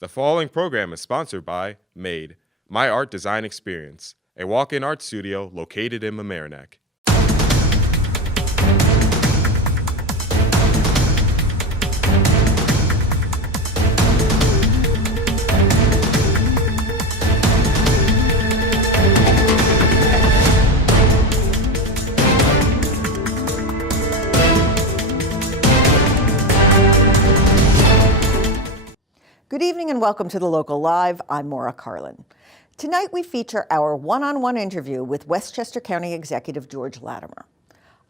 The following program is sponsored by MADE, My Art Design Experience, a walk-in art studio located in Mamaroneck. Good evening and welcome to The Local Live. I'm Maura Carlin. Tonight we feature our one-on-one interview with Westchester County Executive George Latimer.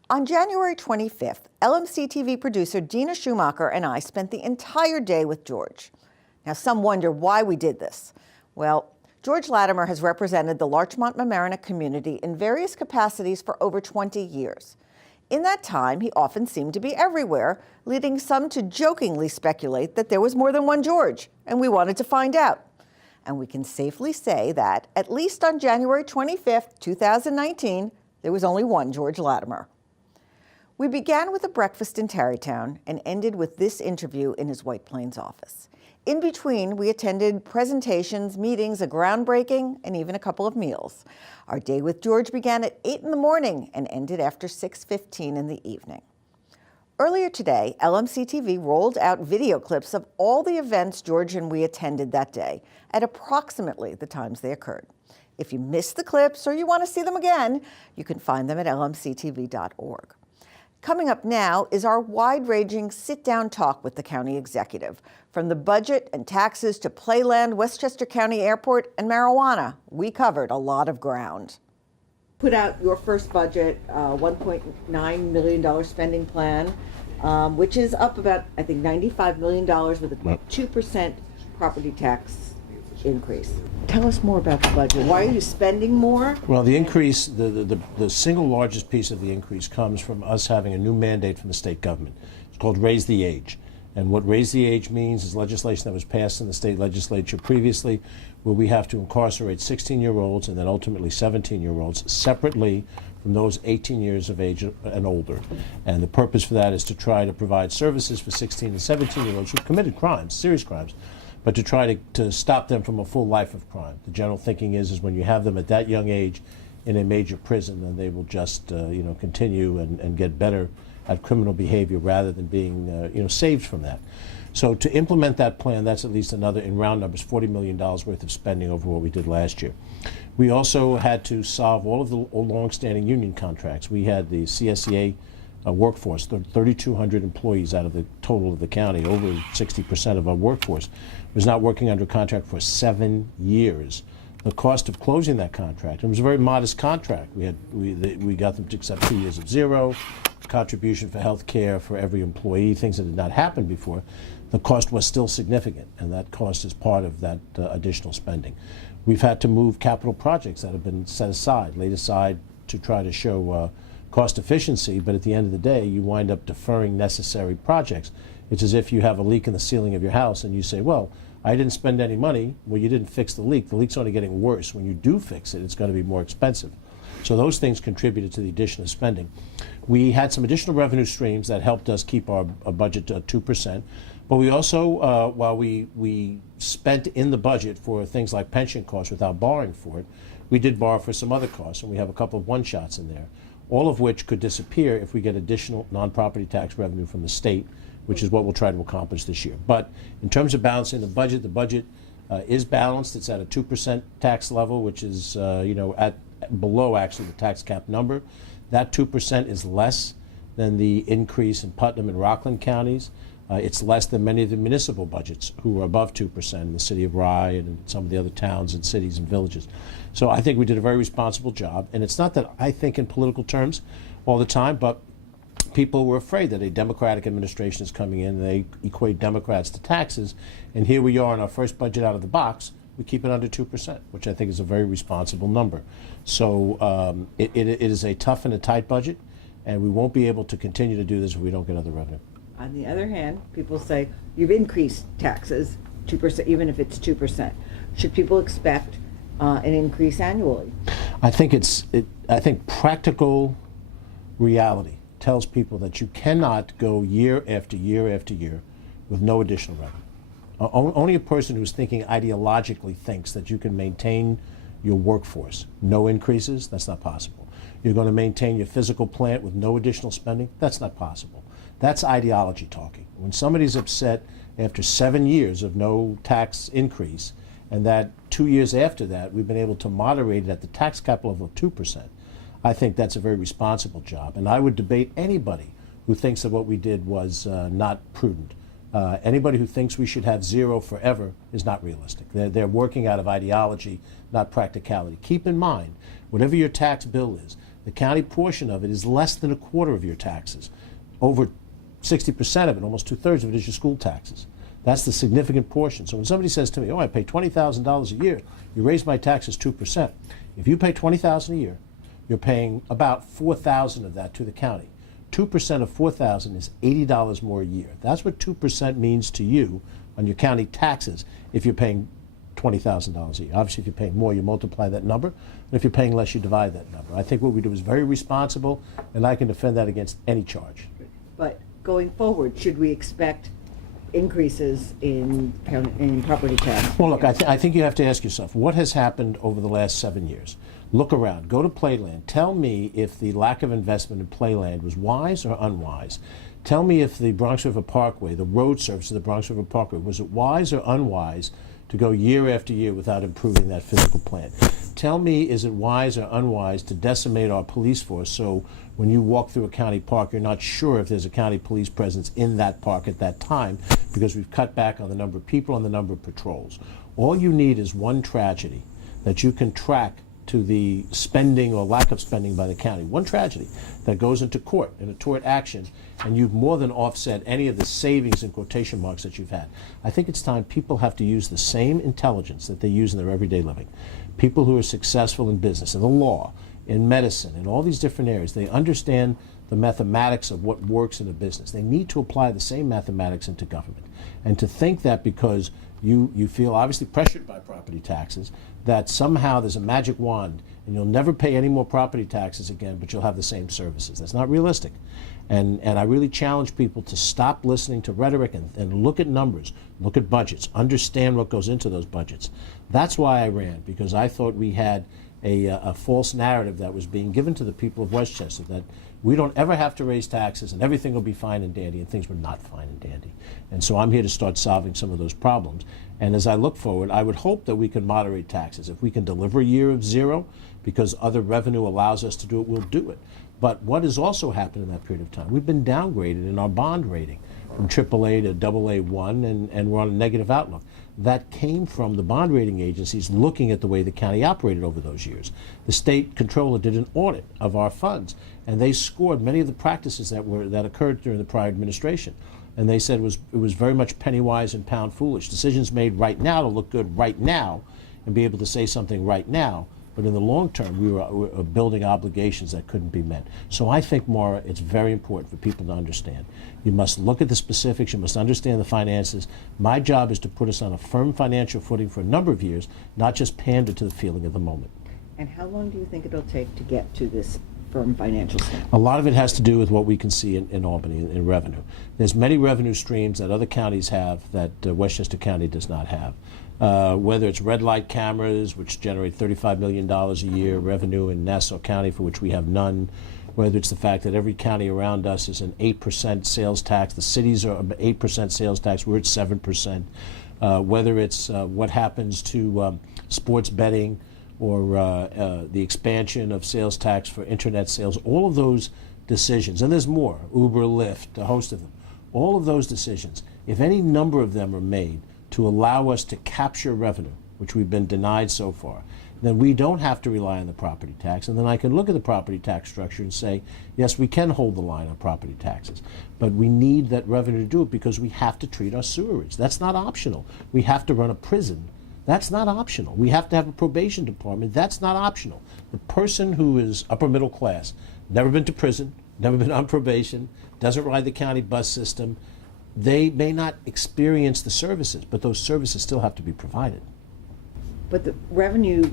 On January 25th, LMC TV producer Dina Schumacher and I spent the entire day with George. Now some wonder why we did this. Well, George Latimer has represented the Larchmont-Mamaroneck community in various capacities for over 20 years. In that time, he often seemed to be everywhere, leading some to jokingly speculate that there was more than one George, and we wanted to find out. And we can safely say that, at least on January 25th, 2019, there was only one George Latimer. We began with a breakfast in Tarrytown and ended with this interview in his White Plains office. In between, we attended presentations, meetings, a groundbreaking, and even a couple of meals. Our day with George began at 8 in the morning and ended after 6:15 in the evening. Earlier today, LMC TV rolled out video clips of all the events George and we attended that day at approximately the times they occurred. If you missed the clips or you want to see them again, you can find them at lmctv.org. Coming up now is our wide-ranging sit-down talk with the county executive. From the budget and taxes to Playland, Westchester County Airport, and marijuana, we covered a lot of ground. Put out your first budget, $1.9 million spending plan, which is up about, I think, $95 million with a 2% property tax increase. Tell us more about the budget. Why are you spending more? Well, the increase, the single largest piece of the increase comes from us having a new mandate from the state government. It's called Raise the Age. And what Raise the Age means is legislation that was passed in the state legislature previously, where we have to incarcerate 16-year-olds and then ultimately 17-year-olds separately from those 18 years of age and older. And the purpose for that is to try to provide services for 16 and 17-year-olds who've committed crimes, serious crimes, but to try to stop them from a full life of crime. The general thinking is when you have them at that young age in a major prison, then they will just continue and get better at criminal behavior rather than being saved from that. So to implement that plan, that's at least another, in round numbers, $40 million worth of spending over what we did last year. We also had to solve all of the long-standing union contracts. We had the CSEA workforce, 3,200 employees out of the total of the county. Over 60% of our workforce was not working under contract for 7 years. The cost of closing that contract, it was a very modest contract. We got them to accept 2 years of zero, contribution for health care for every employee, things that had not happened before. The cost was still significant, and that cost is part of that additional spending. We've had to move capital projects that have been set aside, laid aside to try to show cost efficiency, but at the end of the day, you wind up deferring necessary projects. It's as if you have a leak in the ceiling of your house and you say, well, I didn't spend any money. Well, you didn't fix the leak. The leak's only getting worse. When you do fix it, it's going to be more expensive. So those things contributed to the additional spending. We had some additional revenue streams that helped us keep our budget to 2%. But we also, while we spent in the budget for things like pension costs without borrowing for it, we did borrow for some other costs, and we have a couple of one-shots in there, all of which could disappear if we get additional non-property tax revenue from the state, which is what we'll try to accomplish this year. But in terms of balancing the budget is balanced. It's at a 2% tax level, which is at below actually the tax cap number. That 2% is less than the increase in Putnam and Rockland counties. It's less than many of the municipal budgets, who are above 2% in the city of Rye and in some of the other towns and cities and villages. So I think we did a very responsible job. And it's not that I think in political terms all the time, but people were afraid that a Democratic administration is coming in and they equate Democrats to taxes. And here we are in our first budget out of the box. We keep it under 2%, which I think is a very responsible number. So it is a tough and a tight budget, and we won't be able to continue to do this if we don't get other revenue. On the other hand, people say you've increased taxes 2%, even if it's 2%. Should people expect an increase annually? I think I think practical reality tells people that you cannot go year after year after year with no additional revenue. Only a person who's thinking ideologically thinks that you can maintain your workforce. No increases, that's not possible. You're going to maintain your physical plant with no additional spending, that's not possible. That's ideology talking. When somebody's upset after 7 years of no tax increase, and that 2 years after that we've been able to moderate it at the tax cap level of 2%, I think that's a very responsible job. And I would debate anybody who thinks that what we did was not prudent. Anybody who thinks we should have zero forever is not realistic. They're working out of ideology, not practicality. Keep in mind, whatever your tax bill is, the county portion of it is less than a quarter of your taxes. Over 60% of it, almost 2/3 of it, is your school taxes. That's the significant portion. So when somebody says to me, oh, I pay $20,000 a year, you raise my taxes 2%. If you pay $20,000 a year, you're paying about $4,000 of that to the county. 2% of $4,000 is $80 more a year. That's what 2% means to you on your county taxes if you're paying $20,000 a year. Obviously, if you're paying more, you multiply that number. And if you're paying less, you divide that number. I think what we do is very responsible, and I can defend that against any charge. But going forward, should we expect increases in property tax? Well, look, I think you have to ask yourself, what has happened over the last 7 years? Look around. Go to Playland. Tell me if the lack of investment in Playland was wise or unwise. Tell me if the Bronx River Parkway, the road surface of the Bronx River Parkway, was it wise or unwise to go year after year without improving that physical plant? Tell me, is it wise or unwise to decimate our police force so when you walk through a county park, you're not sure if there's a county police presence in that park at that time because we've cut back on the number of people and the number of patrols. All you need is one tragedy that you can track to the spending or lack of spending by the county. One tragedy that goes into court, in a tort action, and you've more than offset any of the savings in quotation marks that you've had. I think it's time people have to use the same intelligence that they use in their everyday living. People who are successful in business, in the law, in medicine, in all these different areas, they understand the mathematics of what works in a business. They need to apply the same mathematics into government. And to think that because you feel obviously pressured by property taxes, that somehow there's a magic wand and you'll never pay any more property taxes again, but you'll have the same services. That's not realistic. And I really challenge people to stop listening to rhetoric and look at numbers, look at budgets, understand what goes into those budgets. That's why I ran, because I thought we had a false narrative that was being given to the people of Westchester, that we don't ever have to raise taxes and everything will be fine and dandy, and things were not fine and dandy. And so I'm here to start solving some of those problems. And as I look forward, I would hope that we can moderate taxes. If we can deliver a year of zero because other revenue allows us to do it, we'll do it. But what has also happened in that period of time, we've been downgraded in our bond rating from AAA to AA1, and we're on a negative outlook. That came from the bond rating agencies looking at the way the county operated over those years. The state controller did an audit of our funds, and they scored many of the practices that occurred during the prior administration. And they said it was very much penny wise and pound foolish. Decisions made right now to look good right now and be able to say something right now, but in the long term, we were building obligations that couldn't be met. So I think, Maura, it's very important for people to understand. You must look at the specifics. You must understand the finances. My job is to put us on a firm financial footing for a number of years, not just pander to the feeling of the moment. And how long do you think it'll take to get to this firm financial stream? A lot of it has to do with what we can see in Albany in revenue. There's many revenue streams that other counties have that Westchester County does not have. Whether it's red light cameras, which generate $35 million a year revenue in Nassau County, for which we have none. Whether it's the fact that every county around us is an 8% sales tax. The cities are 8% sales tax. We're at 7%. Whether it's what happens to sports betting, or the expansion of sales tax for internet sales, all of those decisions, and there's more, Uber, Lyft, a host of them, all of those decisions, if any number of them are made to allow us to capture revenue, which we've been denied so far, then we don't have to rely on the property tax. And then I can look at the property tax structure and say, yes, we can hold the line on property taxes, but we need that revenue to do it because we have to treat our sewerage. That's not optional. We have to run a prison. That's not optional. We have to have a probation department. That's not optional. The person who is upper middle class, never been to prison, never been on probation, doesn't ride the county bus system, they may not experience the services, but those services still have to be provided. But the revenue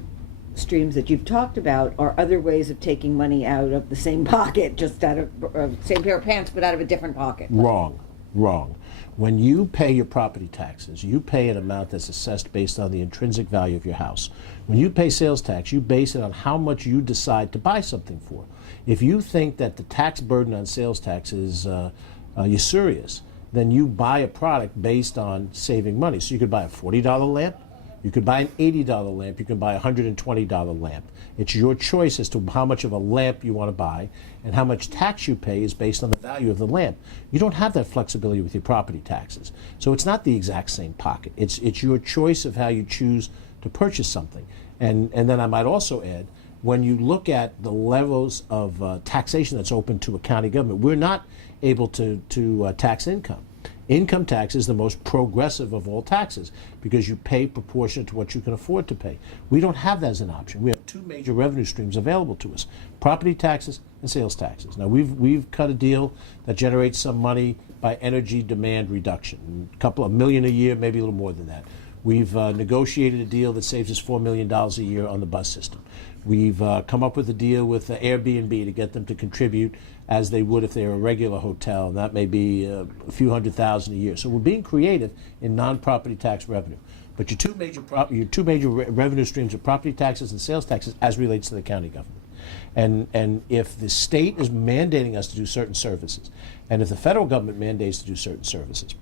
streams that you've talked about are other ways of taking money out of the same pocket, just out of same pair of pants, but out of a different pocket. Wrong. Wrong. When you pay your property taxes, you pay an amount that's assessed based on the intrinsic value of your house. When you pay sales tax, you base it on how much you decide to buy something for. If you think that the tax burden on sales tax is usurious, then you buy a product based on saving money. So you could buy a $40 lamp, you could buy an $80 lamp, you can buy a $120 lamp. It's your choice as to how much of a lamp you want to buy, and how much tax you pay is based on the value of the lamp. You don't have that flexibility with your property taxes. So it's not the exact same pocket. It's your choice of how you choose to purchase something. And then I might also add, when you look at the levels of taxation that's open to a county government, we're not able to tax income. Income tax is the most progressive of all taxes because you pay proportionate to what you can afford to pay. We don't have that as an option. We have two major revenue streams available to us: property taxes and sales taxes. Now we've cut a deal that generates some money by energy demand reduction, a couple of million a year, maybe a little more than that. We've negotiated a deal that saves us $4 million a year on the bus system. We've come up with a deal with Airbnb to get them to contribute as they would if they were a regular hotel. That may be a few $100,000 a year. So we're being creative in non-property tax revenue. But your two major revenue streams are property taxes and sales taxes as relates to the county government. And if the state is mandating us to do certain services, and if the federal government mandates to do certain services,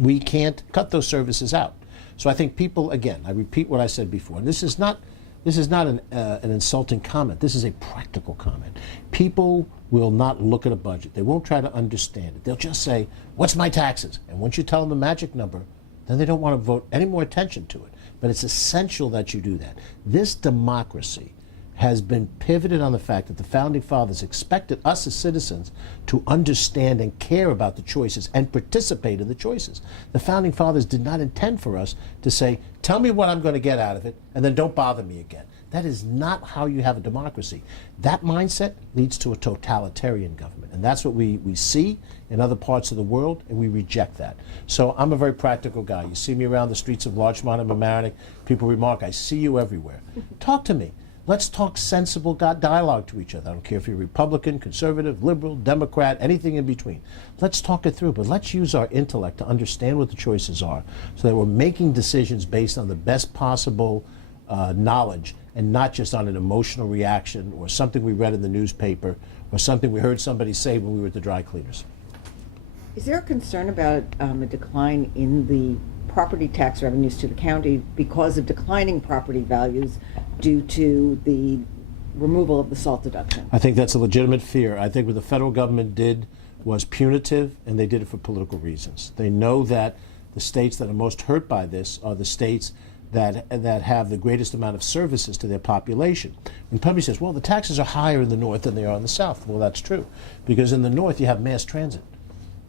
we can't cut those services out. So I think people, again, I repeat what I said before, and this is not an insulting comment. This is a practical comment. People will not look at a budget. They won't try to understand it. They'll just say, what's my taxes? And once you tell them the magic number, then they don't want to vote any more attention to it. But it's essential that you do that. This democracy has been pivoted on the fact that the Founding Fathers expected us as citizens to understand and care about the choices and participate in the choices. The Founding Fathers did not intend for us to say, tell me what I'm going to get out of it, and then don't bother me again. That is not how you have a democracy. That mindset leads to a totalitarian government, and that's what we see in other parts of the world, and we reject that. So I'm a very practical guy. You see me around the streets of Larchmont and Mamaroneck, people remark, I see you everywhere. Talk to me. Let's talk sensible dialogue to each other. I don't care if you're Republican, conservative, liberal, Democrat, anything in between. Let's talk it through, but let's use our intellect to understand what the choices are so that we're making decisions based on the best possible knowledge and not just on an emotional reaction or something we read in the newspaper or something we heard somebody say when we were at the dry cleaners. Is there a concern about a decline in the property tax revenues to the county because of declining property values due to the removal of the SALT deduction? I think that's a legitimate fear. I think what the federal government did was punitive, and they did it for political reasons. They know that the states that are most hurt by this are the states that have the greatest amount of services to their population. When somebody says, well, the taxes are higher in the north than they are in the south, well, that's true, because in the north you have mass transit.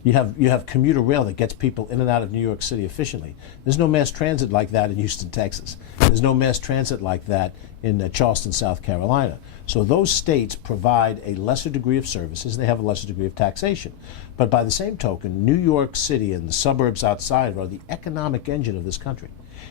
You have commuter rail that gets people in and out of New York City efficiently. There's no mass transit like that in Houston, Texas. There's no mass transit like that in Charleston, South Carolina. So those states provide a lesser degree of services, and they have a lesser degree of taxation. But by the same token, New York City and the suburbs outside are the economic engine of this country.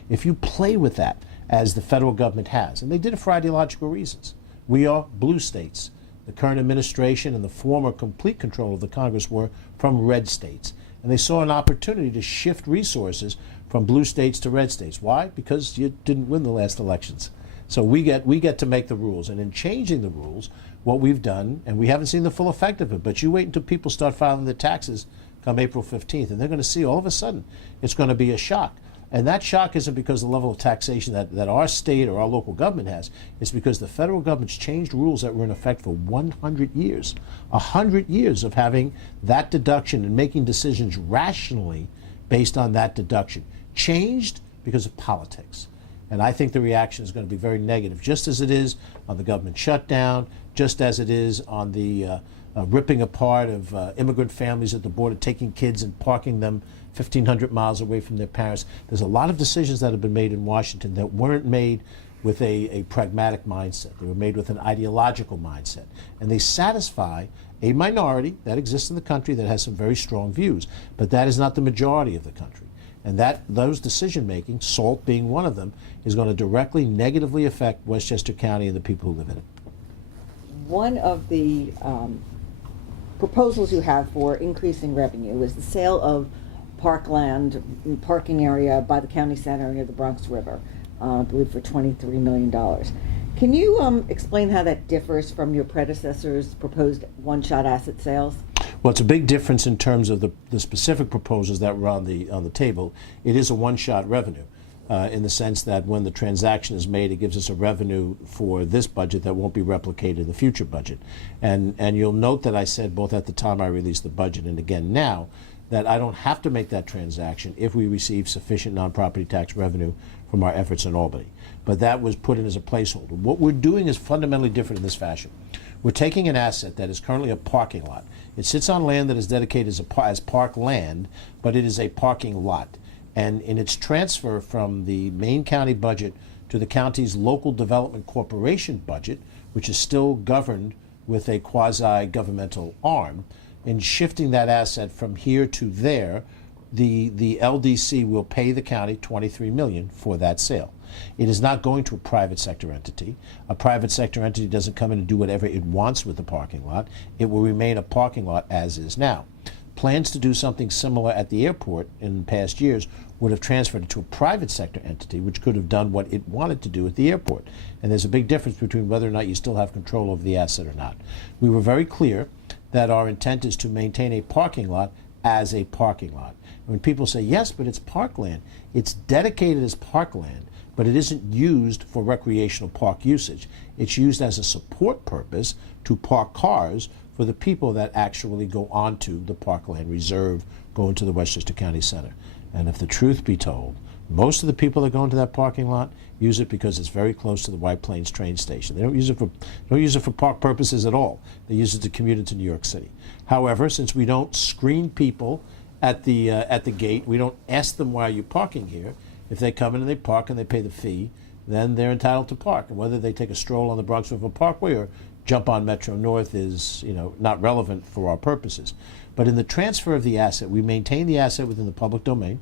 If you play with that, as the federal government has, and they did it for ideological reasons, we are blue states. The current administration and the former complete control of the Congress were from red states. And they saw an opportunity to shift resources from blue states to red states. Why? Because you didn't win the last elections. So we get to make the rules. And in changing the rules, what we've done, and we haven't seen the full effect of it, but you wait until people start filing their taxes come April 15th, and they're going to see all of a sudden it's going to be a shock. And that shock isn't because of the level of taxation that our state or our local government has. It's because the federal government's changed rules that were in effect for 100 years. 100 years of having that deduction and making decisions rationally based on that deduction. Changed because of politics. And I think the reaction is going to be very negative, just as it is on the government shutdown, just as it is on the ripping apart of immigrant families at the border, taking kids and parking them 1,500 miles away from their parents. There's a lot of decisions that have been made in Washington that weren't made with a pragmatic mindset. They were made with an ideological mindset. And they satisfy a minority that exists in the country that has some very strong views. But that is not the majority of the country. And those decision-making, SALT being one of them, is going to directly negatively affect Westchester County and the people who live in it. One of the proposals you have for increasing revenue is the sale of parkland, parking area by the county center near the Bronx River, I believe for $23 million. Can you explain how that differs from your predecessor's proposed one-shot asset sales? Well, it's a big difference in terms of the specific proposals that were on the table. It is a one-shot revenue in the sense that when the transaction is made, it gives us a revenue for this budget that won't be replicated in the future budget. And you'll note that I said both at the time I released the budget and again now that I don't have to make that transaction if we receive sufficient non-property tax revenue from our efforts in Albany. But that was put in as a placeholder. What we're doing is fundamentally different in this fashion. We're taking an asset that is currently a parking lot. It sits on land that is dedicated as park land, but it is a parking lot. And in its transfer from the Maine County budget to the county's local development corporation budget, which is still governed with a quasi-governmental arm, in shifting that asset from here to there, the LDC will pay the county $23 million for that sale. It is not going to a private sector entity. A private sector entity doesn't come in and do whatever it wants with the parking lot. It will remain a parking lot as is now. Plans to do something similar at the airport in past years would have transferred it to a private sector entity, which could have done what it wanted to do at the airport. And there's a big difference between whether or not you still have control over the asset or not. We were very clear that our intent is to maintain a parking lot as a parking lot. When people say, yes, but it's parkland, it's dedicated as parkland, but it isn't used for recreational park usage. It's used as a support purpose to park cars for the people that actually go onto the parkland reserve, go into the Westchester County Center. And if the truth be told, most of the people that go into that parking lot use it because it's very close to the White Plains train station. They don't use it for park purposes at all. They use it to commute into New York City. However, since we don't screen people at the gate, we don't ask them why are you parking here. If they come in and they park and they pay the fee, then they're entitled to park. And whether they take a stroll on the Bronx River Parkway or jump on Metro North is, not relevant for our purposes. But in the transfer of the asset, we maintain the asset within the public domain,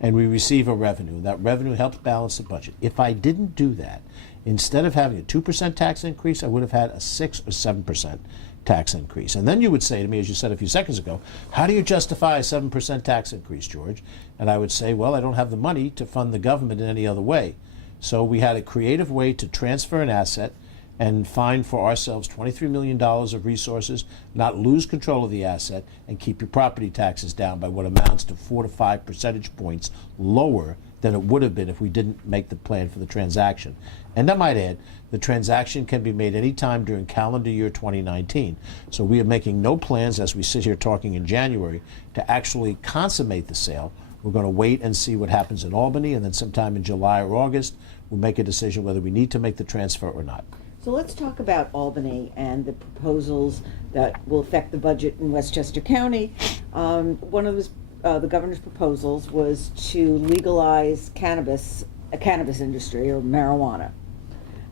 and we receive a revenue. That revenue helps balance the budget. If I didn't do that, instead of having a 2% tax increase, I would have had a 6 or 7% tax increase. And then you would say to me, as you said a few seconds ago, how do you justify a 7% tax increase, George? And I would say, well, I don't have the money to fund the government in any other way. So we had a creative way to transfer an asset and find for ourselves $23 million of resources, not lose control of the asset, and keep your property taxes down by what amounts to 4 to 5 percentage points lower than it would have been if we didn't make the plan for the transaction. And I might add, the transaction can be made any time during calendar year 2019. So we are making no plans as we sit here talking in January to actually consummate the sale. We're going to wait and see what happens in Albany, and then sometime in July or August, we'll make a decision whether we need to make the transfer or not. So let's talk about Albany and the proposals that will affect the budget in Westchester County. One of the governor's proposals was to legalize cannabis, a cannabis industry or marijuana.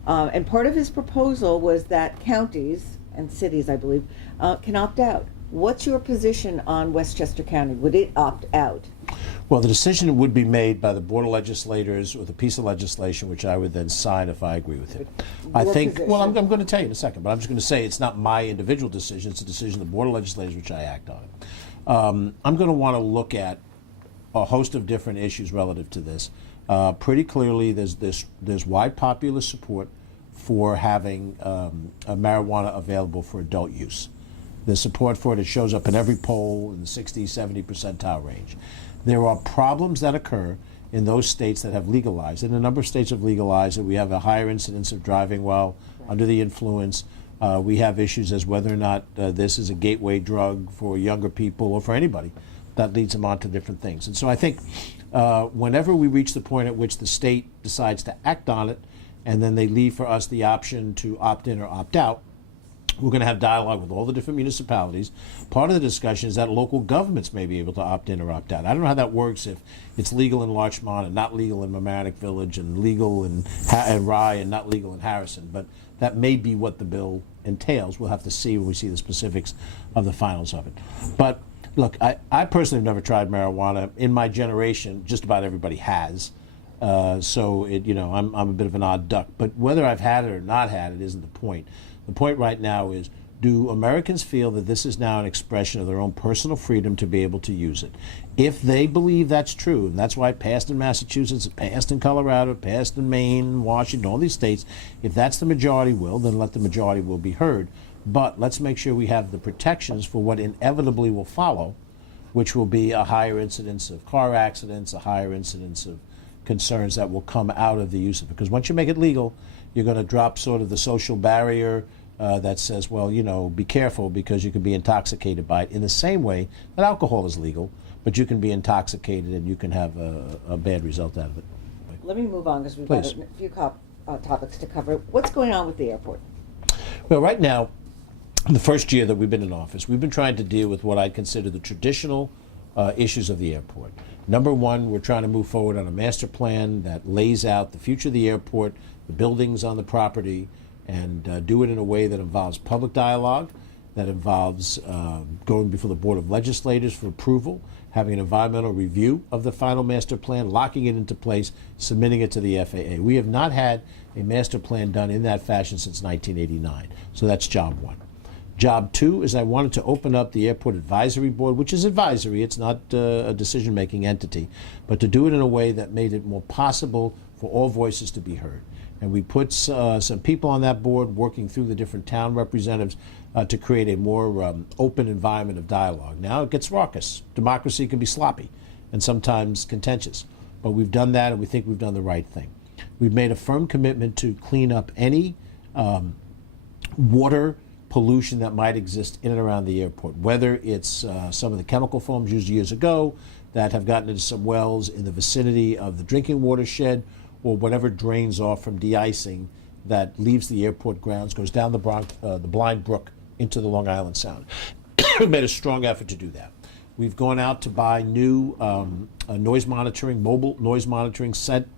And part of his proposal was that counties and cities, I believe, can opt out. What's your position on Westchester County? Would it opt out? Well, the decision would be made by the Board of Legislators with a piece of legislation which I would then sign if I agree with it. I think, well, I'm going to tell you in a second, but I'm just going to say it's not my individual decision. It's a decision of the Board of Legislators which I act on. I'm going to want to look at a host of different issues relative to this. Pretty clearly, there's wide popular support for having a marijuana available for adult use. There's support for it. It shows up in every poll in the 60, 70 percentile range. There are problems that occur in those states that have legalized, and a number of states have legalized it. We have a higher incidence of driving while under the influence. We have issues as whether or not this is a gateway drug for younger people or for anybody that leads them on to different things. And so I think whenever we reach the point at which the state decides to act on it and then they leave for us the option to opt in or opt out, we're going to have dialogue with all the different municipalities. Part of the discussion is that local governments may be able to opt in or opt out. I don't know how that works if it's legal in Larchmont and not legal in Mamaroneck Village and legal in Rye and not legal in Harrison, but that may be what the bill entails. We'll have to see when we see the specifics of the finals of it. But look, I personally have never tried marijuana. In my generation, just about everybody has. So I'm a bit of an odd duck. But whether I've had it or not had it isn't the point. The point right now is Do Americans feel that this is now an expression of their own personal freedom to be able to use it? If they believe that's true, and that's why it passed in Massachusetts, it passed in Colorado, it passed in Maine, Washington, all these states, if that's the majority will, then let the majority will be heard. But let's make sure we have the protections for what inevitably will follow, which will be a higher incidence of car accidents, a higher incidence of concerns that will come out of the use of it. Because once you make it legal, you're going to drop sort of the social barrier that says, well, you know, be careful because you can be intoxicated by it, in the same way that alcohol is legal, but you can be intoxicated and you can have a bad result out of it. Let me move on because we've Please. got a few topics to cover. What's going on with the airport? Well, right now, the first year that we've been in office, we've been trying to deal with what I consider the traditional issues of the airport. Number one, we're trying to move forward on a master plan that lays out the future of the airport, the buildings on the property, and do it in a way that involves public dialogue, that involves going before the Board of Legislators for approval, having an environmental review of the final master plan, locking it into place, submitting it to the FAA. We have not had a master plan done in that fashion since 1989. So that's job one. Job two is I wanted to open up the Airport Advisory Board, which is advisory, it's not a decision-making entity, but to do it in a way that made it more possible for all voices to be heard. And we put some people on that board working through the different town representatives to create a more open environment of dialogue. Now it gets raucous. Democracy can be sloppy and sometimes contentious, but we've done that and we think we've done the right thing. We've made a firm commitment to clean up any water pollution that might exist in and around the airport, whether it's some of the chemical foams used years ago that have gotten into some wells in the vicinity of the drinking watershed, or whatever drains off from de-icing that leaves the airport grounds, goes down the Blind Brook into the Long Island Sound. We've made a strong effort to do that. We've gone out to buy new noise monitoring, mobile noise monitoring set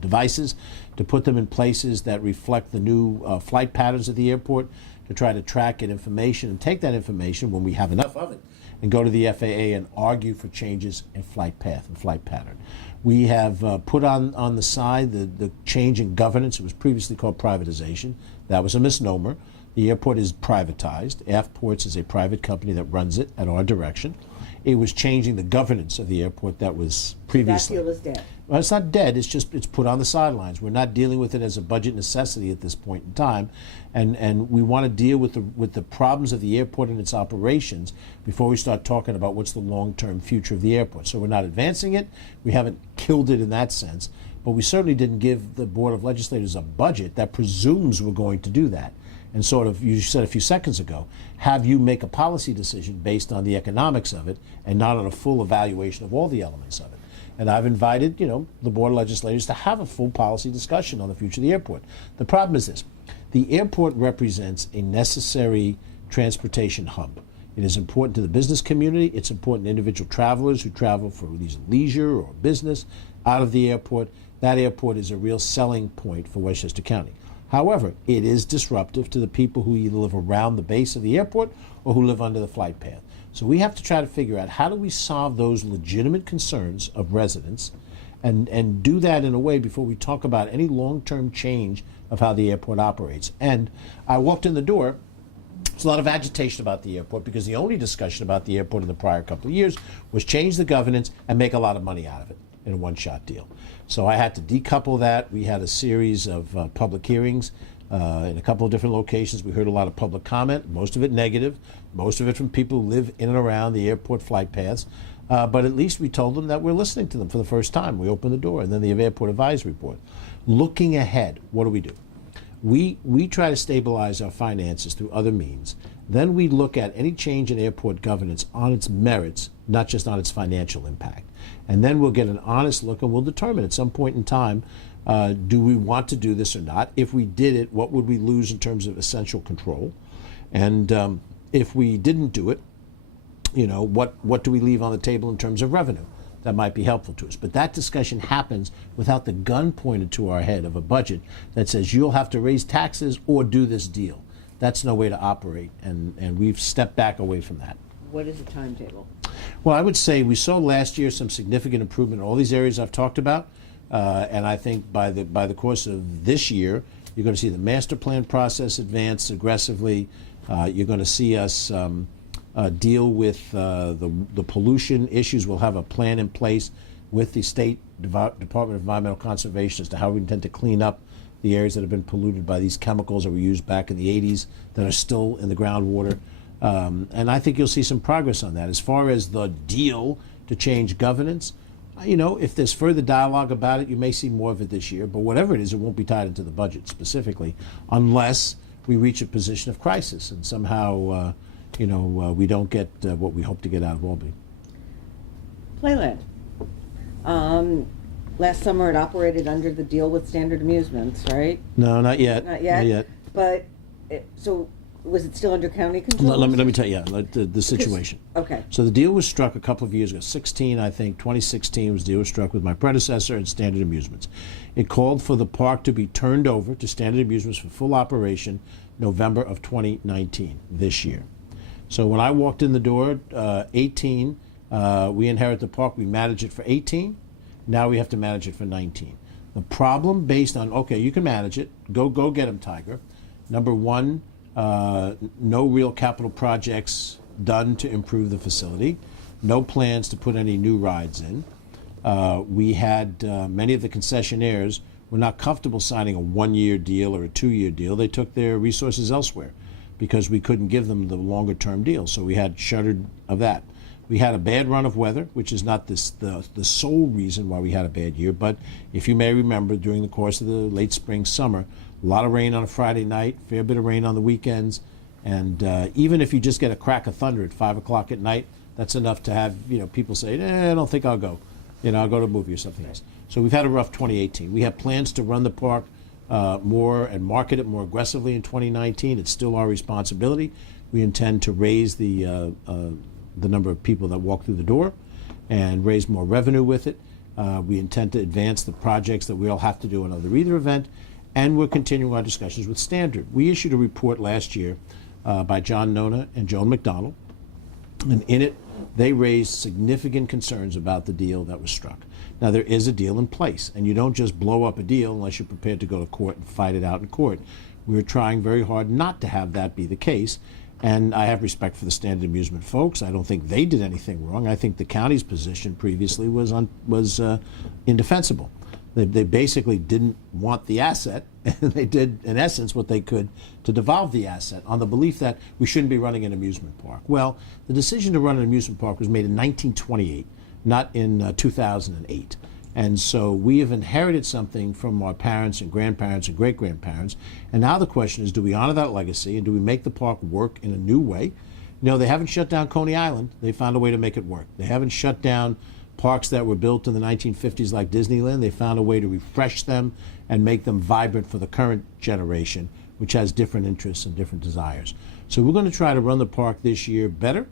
devices to put them in places that reflect the new flight patterns at the airport, to try to track and information and take that information when we have enough of it and go to the FAA and argue for changes in flight path and flight pattern. We have put on the side the change in governance. It was previously called privatization. That was a misnomer. The airport is privatized. AFPorts is a private company that runs it at our direction. It was changing the governance of the airport that was previously. That deal is dead. Well, it's not dead. It's put on the sidelines. We're not dealing with it as a budget necessity at this point in time, and we want to deal with the problems of the airport and its operations before we start talking about what's the long-term future of the airport. So we're not advancing it. We haven't killed it in that sense, but we certainly didn't give the Board of Legislators a budget that presumes we're going to do that. And sort of, you said a few seconds ago, have you make a policy decision based on the economics of it and not on a full evaluation of all the elements of it. And I've invited, the Board of Legislators to have a full policy discussion on the future of the airport. The problem is this. The airport represents a necessary transportation hub. It is important to the business community. It's important to individual travelers who travel for leisure or business out of the airport. That airport is a real selling point for Westchester County. However, it is disruptive to the people who either live around the base of the airport or who live under the flight path. So we have to try to figure out how do we solve those legitimate concerns of residents and do that in a way before we talk about any long-term change of how the airport operates. And I walked in the door, there's a lot of agitation about the airport because the only discussion about the airport in the prior couple of years was change the governance and make a lot of money out of it in a one-shot deal. So I had to decouple that. We had a series of public hearings in a couple of different locations. We heard a lot of public comment, most of it negative, most of it from people who live in and around the airport flight paths. But at least we told them that we're listening to them for the first time. We opened the door, and then the Airport Advisory Board. Looking ahead, what do? We try to stabilize our finances through other means. Then we look at any change in airport governance on its merits, not just on its financial impact. And then we'll get an honest look and we'll determine at some point in time, do we want to do this or not? If we did it, what would we lose in terms of essential control? And if we didn't do it, what do we leave on the table in terms of revenue that might be helpful to us? But that discussion happens without the gun pointed to our head of a budget that says you'll have to raise taxes or do this deal. That's no way to operate, and we've stepped back away from that. What is the timetable? Well, I would say we saw last year some significant improvement in all these areas I've talked about, and I think by the course of this year, you're going to see the master plan process advance aggressively. You're going to see us deal with the pollution issues. We'll have a plan in place with the State Department of Environmental Conservation as to how we intend to clean up the areas that have been polluted by these chemicals that were used back in the 80s that are still in the groundwater. And I think you'll see some progress on that. As far as the deal to change governance, if there's further dialogue about it, you may see more of it this year. But whatever it is, it won't be tied into the budget specifically, unless we reach a position of crisis and somehow, we don't get what we hope to get out of Albany. Playland. Last summer it operated under the deal with Standard Amusements, right? No, not yet. Not yet? Not yet. But, so was it still under county control? Let me tell you the situation. Okay. So the deal was struck a couple of years ago, 2016 was the deal was struck with my predecessor and Standard Amusements. It called for the park to be turned over to Standard Amusements for full operation November of 2019, this year. So when I walked in the door, 18, we inherit the park, we manage it for 18, now we have to manage it for 19. The problem based on, okay, you can manage it, go get them, Tiger. Number one, no real capital projects done to improve the facility, no plans to put any new rides in. We had many of the concessionaires were not comfortable signing a 1-year deal or a 2-year deal. They took their resources elsewhere because we couldn't give them the longer term deal. So we had shuttered of that. We had a bad run of weather, which is not the sole reason why we had a bad year, but if you may remember, during the course of the late spring, summer, a lot of rain on a Friday night, fair bit of rain on the weekends, and even if you just get a crack of thunder at 5 o'clock at night, that's enough to have people say, I don't think I'll go. I'll go to a movie or something else. So we've had a rough 2018. We have plans to run the park more and market it more aggressively in 2019. It's still our responsibility. We intend to raise the number of people that walk through the door and raise more revenue with it. We intend to advance the projects that we all have to do another either event, and we're continuing our discussions with Standard. We issued a report last year by John Nona and Joan McDonald, and in it they raised significant concerns about the deal that was struck. Now, there is a deal in place, and you don't just blow up a deal unless you're prepared to go to court and fight it out in court. We're trying very hard not to have that be the case. And I have respect for the Standard Amusement folks. I don't think they did anything wrong. I think the county's position previously was indefensible. They basically didn't want the asset, and they did, in essence, what they could to devolve the asset on the belief that we shouldn't be running an amusement park. Well, the decision to run an amusement park was made in 1928, not in 2008. And so we have inherited something from our parents and grandparents and great-grandparents. And now the question is, do we honor that legacy and do we make the park work in a new way? They haven't shut down Coney Island. They found a way to make it work. They haven't shut down parks that were built in the 1950s like Disneyland. They found a way to refresh them and make them vibrant for the current generation, which has different interests and different desires. So we're going to try to run the park this year better,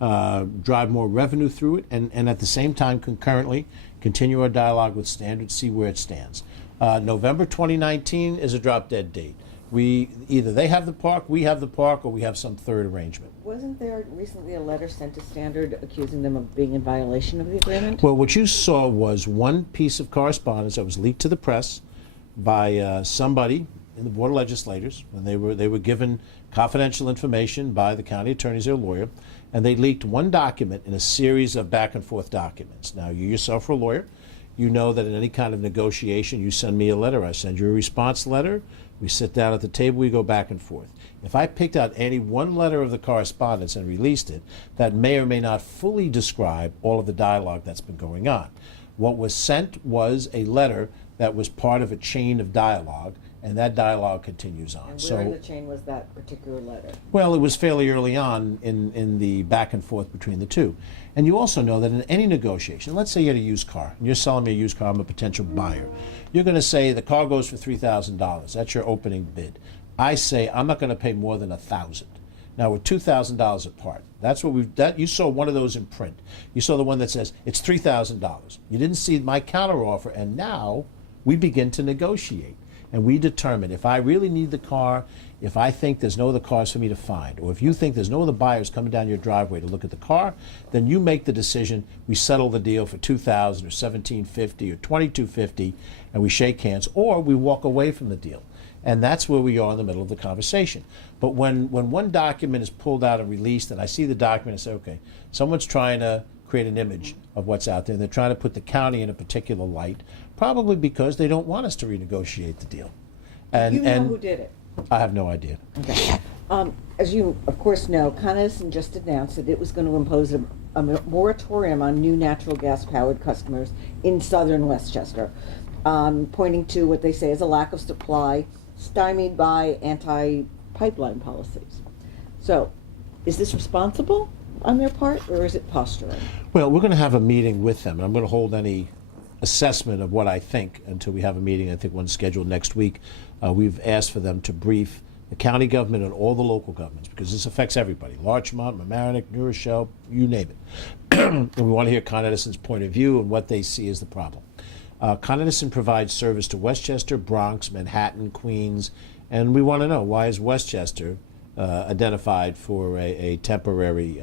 drive more revenue through it, and at the same time, concurrently, continue our dialogue with Standard, see where it stands. November 2019 is a drop-dead date. Either they have the park, we have the park, or we have some third arrangement. Wasn't there recently a letter sent to Standard accusing them of being in violation of the agreement? Well, what you saw was one piece of correspondence that was leaked to the press by somebody in the Board of Legislators, and they were given confidential information by the county attorney's their lawyer, and they leaked one document in a series of back and forth documents. Now, you yourself are a lawyer. You know that in any kind of negotiation, you send me a letter, I send you a response letter, we sit down at the table, we go back and forth. If I picked out any one letter of the correspondence and released it, that may or may not fully describe all of the dialogue that's been going on. What was sent was a letter that was part of a chain of dialogue, and that dialogue continues on. And where in the chain was that particular letter? Well, it was fairly early on in the back and forth between the two. And you also know that in any negotiation, let's say you had a used car, and you're selling me a used car, I'm a potential buyer. You're going to say the car goes for $3,000. That's your opening bid. I say I'm not going to pay more than $1,000. Now we're $2,000 apart. That's what you saw one of those in print. You saw the one that says it's $3,000. You didn't see my counteroffer, and now we begin to negotiate. And we determine if I really need the car, if I think there's no other cars for me to find, or if you think there's no other buyers coming down your driveway to look at the car, then you make the decision. We settle the deal for $2,000 or $1,750 or $2,250, and we shake hands, or we walk away from the deal. And that's where we are in the middle of the conversation. But when one document is pulled out and released, and I see the document and say, okay, someone's trying to create an image of what's out there, and they're trying to put the county in a particular light, probably because they don't want us to renegotiate the deal. And You know who did it? I have no idea. Okay. As you, of course, know, Con Edison just announced that it was going to impose a moratorium on new natural gas-powered customers in southern Westchester, pointing to what they say is a lack of supply stymied by anti-pipeline policies. So, is this responsible on their part, or is it posturing? Well, we're going to have a meeting with them, and I'm going to hold any assessment of what I think until we have a meeting. I think one's scheduled next week. We've asked for them to brief the county government and all the local governments, because this affects everybody: Larchmont, Mamaroneck, New Rochelle, you name it. And we want to hear Con Edison's point of view and what they see as the problem. Con Edison provides service to Westchester, Bronx, Manhattan, Queens, and we want to know, why is Westchester identified for a temporary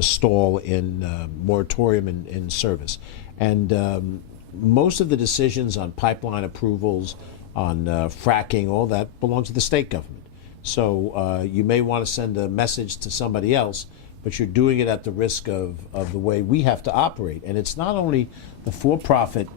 stall in moratorium in service? And most of the decisions on pipeline approvals, on fracking, all that belongs to the state government. So you may want to send a message to somebody else, but you're doing it at the risk of the way we have to operate. And it's not only the for-profit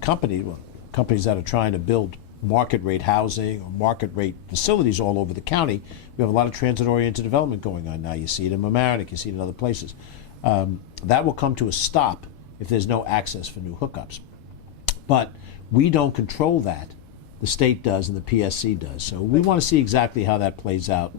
companies that are trying to build market rate housing or market rate facilities all over the county. We have a lot of transit-oriented development going on now. You see it in Mamaroneck, you see it in other places. That will come to a stop if there's no access for new hookups. But we don't control that. The state does and the PSC does. So we want to see exactly how that plays out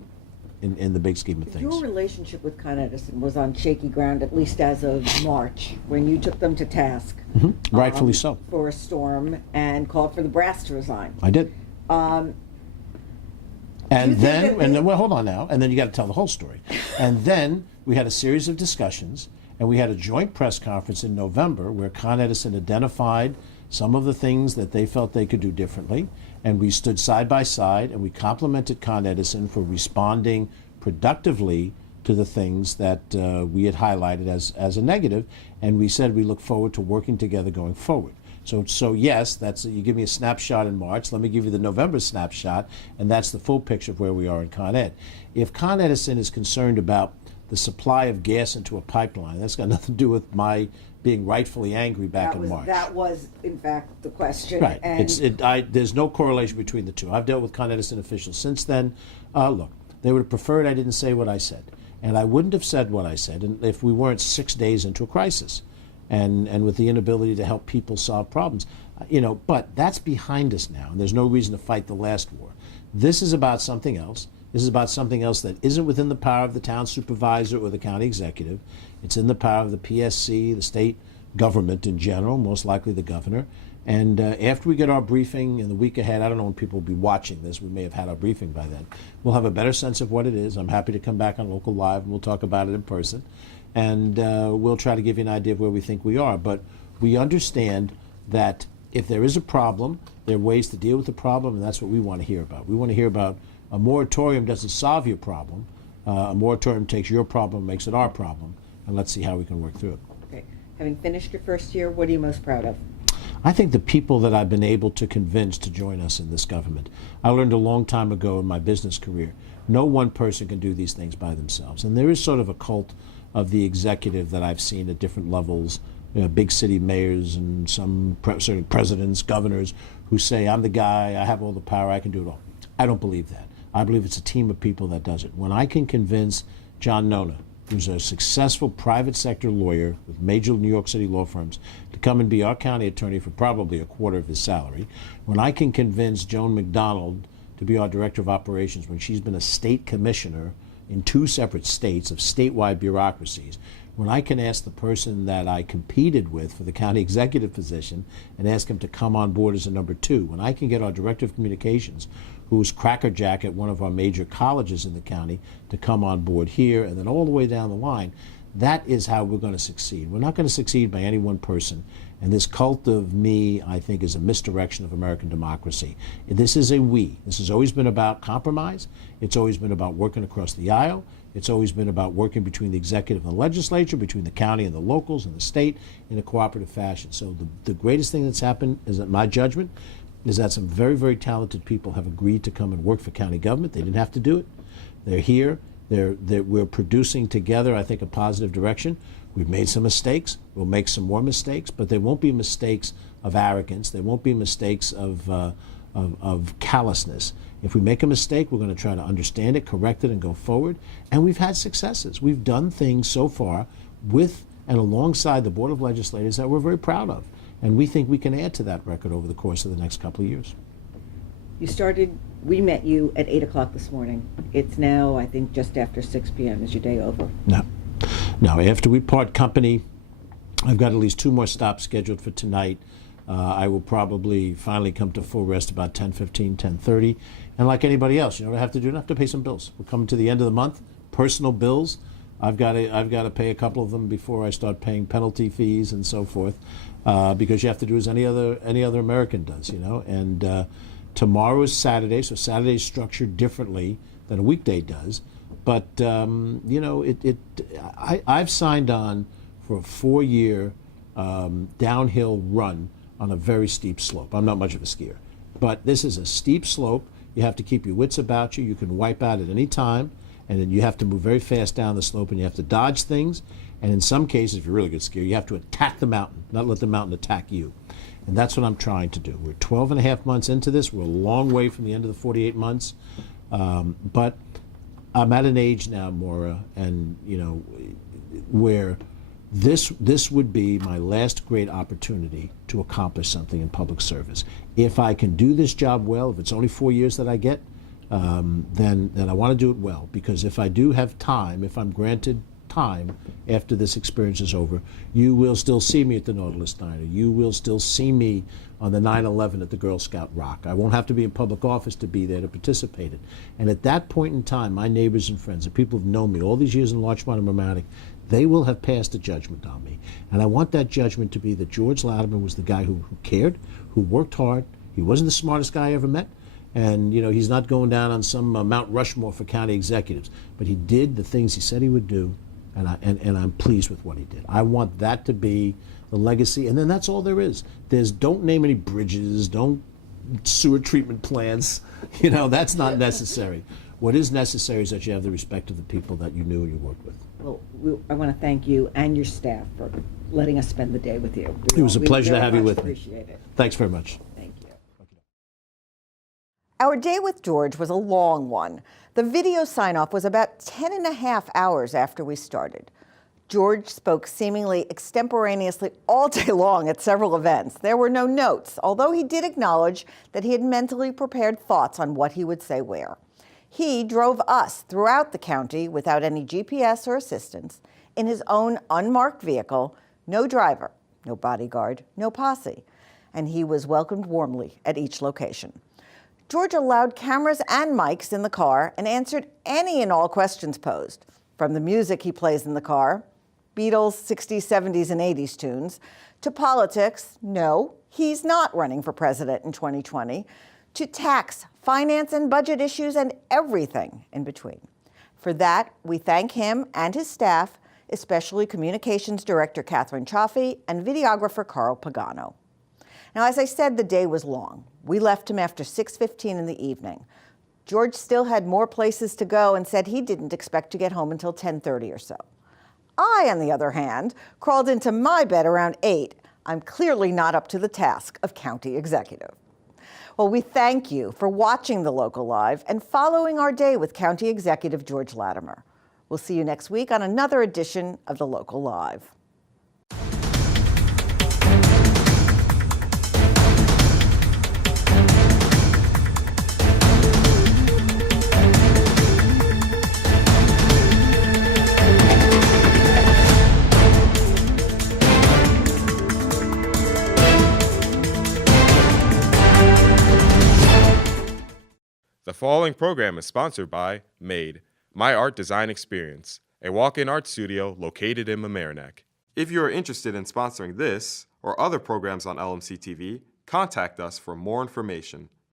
in the big scheme of things. Your relationship with Con Edison was on shaky ground, at least as of March, when you took them to task. Mm-hmm. Rightfully so. For a storm and called for the brass to resign. I did. Do And you think then, that and then, well, hold on now, and then you got to tell the whole story. And then we had a series of discussions, and we had a joint press conference in November where Con Edison identified some of the things that they felt they could do differently, and we stood side by side, and we complimented Con Edison for responding productively to the things that we had highlighted as a negative, and we said we look forward to working together going forward. So yes, that's, you give me a snapshot in March, let me give you the November snapshot, and that's the full picture of where we are in Con Ed. If Con Edison is concerned about the supply of gas into a pipeline, that's got nothing to do with my being rightfully angry back in March. That was, in fact, the question. Right. And There's no correlation between the two. I've dealt with Con Edison officials since then. Look, they would have preferred I didn't say what I said. And I wouldn't have said what I said if we weren't 6 days into a crisis and with the inability to help people solve problems. But that's behind us now, and there's no reason to fight the last war. This is about something else. This is about something else that isn't within the power of the town supervisor or the county executive. It's in the power of the PSC, the state government in general, most likely the governor. And after we get our briefing in the week ahead, I don't know when people will be watching this, we may have had our briefing by then, we'll have a better sense of what it is. I'm happy to come back on Local Live and we'll talk about it in person. And we'll try to give you an idea of where we think we are. But we understand that if there is a problem, there are ways to deal with the problem, and that's what we want to hear about. We want to hear about a moratorium doesn't solve your problem. A moratorium takes your problem, makes it our problem, and let's see how we can work through it. okay. Having finished your first year, what are you most proud of? I think the people that I've been able to convince to join us in this government. I learned a long time ago in my business career, no one person can do these things by themselves. And there is sort of a cult of the executive that I've seen at different levels, big city mayors and some certain presidents, governors, who say, I'm the guy, I have all the power, I can do it all. I don't believe that. I believe it's a team of people that does it. When I can convince John Nona, who's a successful private sector lawyer with major New York City law firms, to come and be our county attorney for probably a quarter of his salary, when I can convince Joan McDonald to be our director of operations when she's been a state commissioner in 2 separate states of statewide bureaucracies, when I can ask the person that I competed with for the county executive position and ask him to come on board as a number 2, when I can get our director of communications, who's crackerjack at one of our major colleges in the county, to come on board here, and then all the way down the line, that is how we're going to succeed. We're not going to succeed by any one person. And this cult of me, I think, is a misdirection of American democracy. This is a we. This has always been about compromise. It's always been about working across the aisle. It's always been about working between the executive and the legislature, between the county and the locals and the state in a cooperative fashion. So the greatest thing that's happened is, in my judgment, is that some very, very talented people have agreed to come and work for county government. They didn't have to do it. They're here. We're producing together, I think, a positive direction. We've made some mistakes. We'll make some more mistakes, but there won't be mistakes of arrogance. There won't be mistakes of callousness. If we make a mistake, we're going to try to understand it, correct it, and go forward. And we've had successes. We've done things so far with and alongside the Board of Legislators that we're very proud of. And we think we can add to that record over the course of the next couple of years. We met you at 8 o'clock this morning. It's now, I think, just after 6 p.m. Is your day over? No, after we part company, I've got at least 2 more stops scheduled for tonight. I will probably finally come to full rest about 10:15, 10:30. And like anybody else, you know what I have to do? I have to pay some bills. We're coming to the end of the month. Personal bills. I've got to pay a couple of them before I start paying penalty fees and so forth, because you have to do as any other American does, you know. And tomorrow is Saturday, so Saturday is structured differently than a weekday does. But you know, I've signed on for a 4-year downhill run on a very steep slope. I'm not much of a skier, but this is a steep slope. You have to keep your wits about you. You can wipe out at any time, and then you have to move very fast down the slope, and you have to dodge things. And in some cases, if you're a really good skier, you have to attack the mountain, not let the mountain attack you. And that's what I'm trying to do. We're 12 and a half months into this. We're a long way from the end of the 48 months. But I'm at an age now, Maura, and you know, where this would be my last great opportunity to accomplish something in public service. If I can do this job well, if it's only 4 years that I get, then I want to do it well. Because if I do have time, if I'm granted time after this experience is over, you will still see me at the Nautilus Diner. You will still see me on the 9/11 at the Girl Scout Rock. I won't have to be in public office to be there to participate in. And at that point in time, my neighbors and friends, the people who've known me all these years in Larchmont and Mamaroneck, they will have passed a judgment on me. And I want that judgment to be that George Latimer was the guy who cared, who worked hard. He wasn't the smartest guy I ever met. And, you know, he's not going down on some Mount Rushmore for county executives. But he did the things he said he would do, and I'm pleased with what he did. I want that to be the legacy, and then that's all there is. Don't name any bridges, don't sewer treatment plants. You know, that's not necessary. What is necessary is that you have the respect of the people that you knew and you worked with. Well, I want to thank you and your staff for letting us spend the day with you. It was a pleasure to have you with me. Appreciate it. Thanks very much. Thank you. Our day with George was a long one. The video sign-off was about 10 and a half hours after we started. George spoke seemingly extemporaneously all day long at several events. There were no notes, although he did acknowledge that he had mentally prepared thoughts on what he would say where. He drove us throughout the county without any GPS or assistance, in his own unmarked vehicle, no driver, no bodyguard, no posse, and he was welcomed warmly at each location. George allowed cameras and mics in the car and answered any and all questions posed, from the music he plays in the car, Beatles, 60s, 70s, and 80s tunes, to politics, no, he's not running for president in 2020, to tax, finance, and budget issues, and everything in between. For that, we thank him and his staff, especially Communications Director Catherine Chaffee and videographer Carl Pagano. Now, as I said, the day was long. We left him after 6:15 in the evening. George still had more places to go and said he didn't expect to get home until 10:30 or so. I, on the other hand, crawled into my bed around 8. I'm clearly not up to the task of county executive. Well, we thank you for watching The Local Live and following our day with County Executive George Latimer. We'll see you next week on another edition of The Local Live. The following program is sponsored by MADE, My Art Design Experience, a walk-in art studio located in Mamaroneck. If you are interested in sponsoring this or other programs on LMC TV, contact us for more information.